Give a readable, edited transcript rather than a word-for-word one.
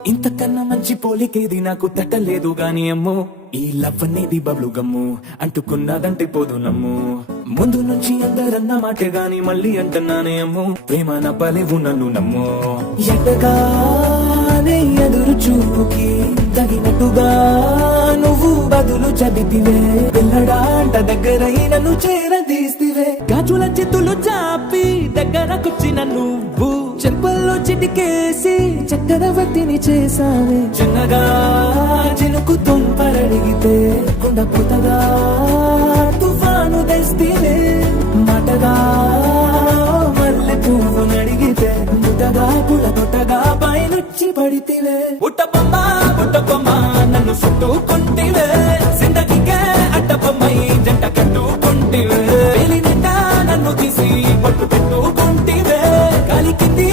ఇంతకన్నా మంచి పోలికేది నాకు తట్టలేదు గాని అమ్మో ఈ లవ్ అనేది బబ్లు గమ్ము అంటుకున్నదంటే పోదు నమ్ము ముందు నుంచి అందరన్న మాటే గాని మళ్ళీ అంటున్నానే అమ్ము ప్రేమ నప్పలేవు నన్ను నమ్ము ఎట్టగానే ఎదురు చూపుకి తగినట్టుగా నువ్వు బదులు చదివివే పిల్లడా అంట దగ్గరై నన్ను చేరదీస్తివే గాజుల చేతులు చాపి దగ్గరకొచ్చిన నువ్వు చెంపల్లో చిటికేసి చక్రవర్తిని చేసావే చిన్నగా చినుకు తుంపరడిగితే కొండ పుతగా తుఫాను తెస్తీనే మాటగా మల్లె పువ్వు నడిగితే ముటగా పుల తొట్టగా పైనుచ్చి పడితివే బుట్టబొమ్మ నన్ను చుట్టుకుంటివే జిందగీకే అడ్డబొమ్మై జంట కట్టుకుంటివే నన్ను తీసి పట్టు పెట్టుకుంటివే కాలి కింది